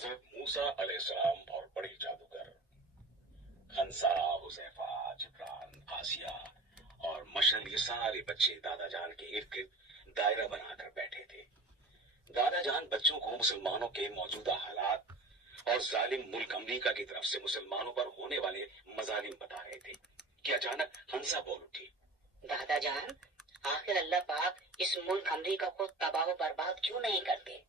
हजरत मूसा अलैहिस्सलाम बहुत बड़े जादूगर हंसा, हुज़ैफा, जिब्रान, आसिया और मशल ये सारे बच्चे दादा जान के इर्द गिर्द दायरा बनाकर बैठे थे। दादा जान बच्चों को मुसलमानों के मौजूदा हालात और जालिम मुल्क अमरीका की तरफ से मुसलमानों पर होने वाले मजालिम बता रहे थे कि अचानक हंसा बोल उठी, दादा जान, आखिर अल्लाह पाक इस मुल्क अमरीका को तबाह बर्बाद क्यों नहीं करते?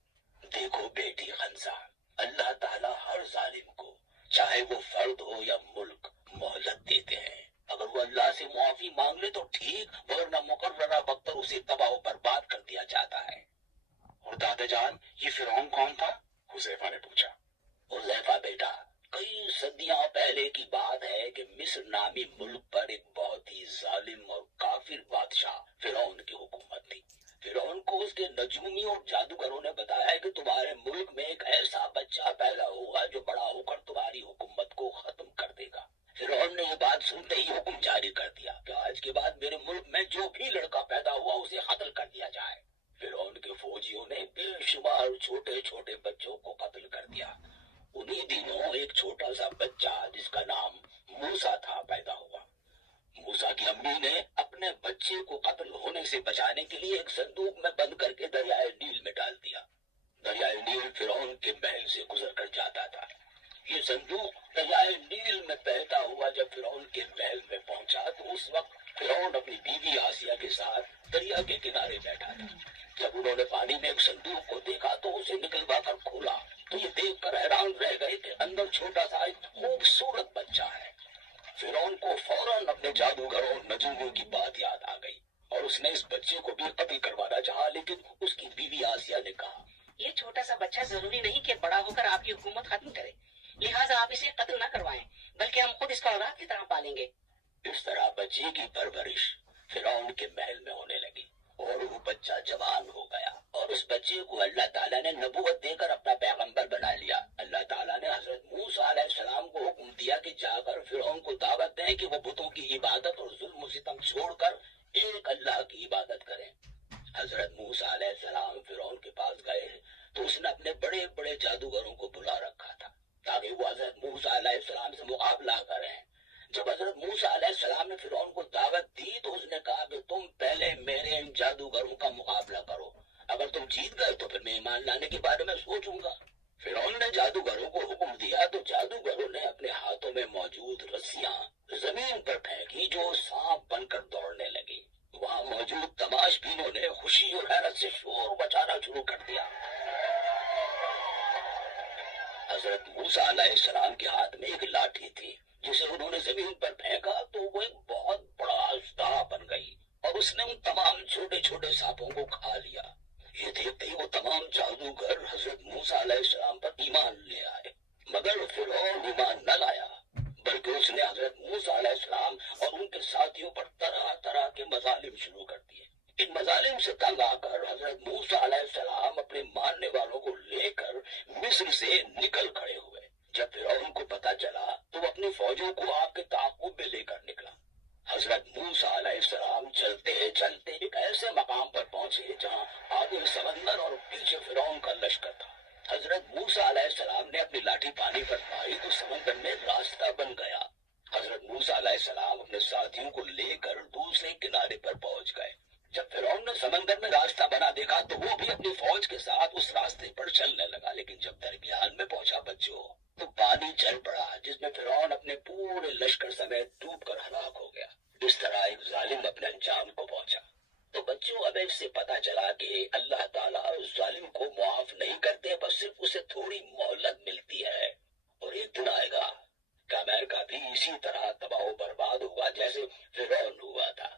देखो बेटी हंसा, अल्लाह ताला हर जालिम को, चाहे वो फर्द हो या मुल्क, मोहलत देते हैं। अगर वो अल्लाह से मुआफी मांग ले तो ठीक, वरना मुकर्ररा वक्त पर उसे तबाह बर्बाद कर दिया जाता है। और दादा जान, ये फिरौन कौन था? हुज़ैफा ने पूछा। हुज़ैफा बेटा, कई सदियां पहले की बात है कि मिस्र नामी मुल्क पर एक बहुत ही जालिम और काफिर बादशाह फिरौन की हुकूमत थी। फिरौन को उसके नजूमी और जादूगरों ने बताया कि तुम्हारे मुल्क में एक ऐसा बच्चा पैदा होगा जो बड़ा होकर तुम्हारी हुकूमत को खत्म कर देगा। फिरौन ने ये बात सुनते ही हुक्म जारी कर दिया कि आज के बाद मेरे मुल्क में जो भी लड़का पैदा हुआ उसे कत्ल कर दिया जाए। फिरौन के फौजियों ने बेशुमार छोटे छोटे बच्चों को कत्ल कर दिया। उन्हीं दिनों एक छोटा सा बच्चा जिसका नाम मूसा था पैदा हुआ। मूसा की अम्मी ने अपने बच्चे को कत्ल होने से बचाने के लिए एक संदूक में बंद करके दरियाए नील में डाल दिया। दरियाए नील फिरौन के महल से गुजर कर जाता था। ये संदूक दरियाए नील में बहता हुआ जब फिरौन के महल में पहुंचा तो उस वक्त फिरौन अपनी बीवी आसिया के साथ दरिया के किनारे बैठा था। जब उन्होंने पानी में एक संदूक को देखा तो उसे निकलवा कर खोला तो ये देखकर हैरान रह गए कि अंदर छोटा सा एक खूबसूरत बच्चा है। फिरौन को फौरन अपने जादूगरों नजूमियों की बात याद आ गई और उसने इस बच्चे को भी कत्ल करवाना चाहा, लेकिन उसकी बीवी आसिया ने कहा, ये छोटा सा बच्चा जरूरी नहीं कि बड़ा होकर आपकी हुकूमत खत्म करे, लिहाजा आप इसे कत्ल न करवाएं, बल्कि हम खुद इसको औलाद की तरह पालेंगे। इस तरह बच्चे की परवरिश फिरौन के महल में होने लगी और वो बच्चा जवान हो गया और उस बच्चे को अल्लाह ताला ने नबूवत देकर अपना पैगंबर बना लिया। अल्लाह ताला ने हजरत मूसा अलैहिस्सलाम को हुक्म दिया कि जाकर फिरौन को दावत दें कि वो बुतों की इबादत और जुल्म सितम छोड़कर एक अल्लाह की इबादत करें। हजरत मूसा अलैहिस्सलाम फिरौन के पास गए तो उसने अपने बड़े बड़े जादूगरों को बुला रखा था ताकि वो हजरत मूसा अलैहिस्सलाम से मुकाबला करें। जब हजरत मूसा अलैहिस्सलाम ने फिरौन को दावत दी तो उसने कहा कि तुम पहले मेरे इन जादूगरों का मुकाबला करो, अगर तुम जीत गए तो फिर मैं ईमान लाने के बारे में सोचूंगा। फिरौन ने जादूगरों को हुक्म दिया तो जादूगरों ने अपने हाथों में मौजूद रस्सियां जमीन पर फेंकी जो सांप बनकर दौड़ने लगी। वहां मौजूद तमाशबीनों ने खुशी और हैरत से शोर मचाना शुरू कर दिया। हजरत मूसा अलैहिस्सलाम के हाथ में एक लाठी थी जिसे उन्होंने जमीन पर फेंका तो वो एक बहुत बड़ा अजदा बन गई और उसने उन तमाम छोटे छोटे सांपों को खा लिया। ये देखते ही वो तमाम जादूगर हजरत मूसा अलैहिस्सलाम पर ईमान ले आए, मगर फिरौन ईमान न लाया, बल्कि उसने हजरत मूसा अलैहिस्सलाम और उनके साथियों पर तरह तरह के मजालिम शुरू कर दिए। इन मजालिम से तंग आकर हजरत मूसा अलैहिस्सलाम अपने मानने वालों को लेकर मिस्र से निकल खड़े हुए। जब फिरौन को पता चला तो वो अपनी फौजों को आपके ताक़ुब में लेकर निकला। हजरत मूसा अलैहिस्सलाम चलते चलते एक ऐसे मकाम पर पहुंचे जहां आगे समंदर और पीछे फिरौन का लश्कर था। हजरत मूसा अलैहिस्सलाम ने अपनी लाठी पानी पर मारी तो समंदर में रास्ता बन गया। हजरत मूसा अलैहिस्सलाम अपने साथियों को लेकर दूसरे किनारे पर पहुंच गए। जब फिरौन ने समंदर में रास्ता बना देखा तो वो भी अपनी फौज के साथ उस रास्ते पर चलने लगा, लेकिन जब दरमियान में पहुंचा बच्चों तो पानी चल पड़ा जिसमें फिरौन अपने पूरे लश्कर समेत डूबकर हलाक हो गया। इस तरह एक जालिम अपने अंजाम को पहुंचा। तो बच्चों, अब इससे पता चला कि अल्लाह ताला उस जालिम को मुआफ नहीं करते, बस सिर्फ उसे थोड़ी मोहलत मिलती है और एक दिन आएगा कि अमेरिका भी इसी तरह तबाह बर्बाद होगा जैसे फिरौन हुआ था।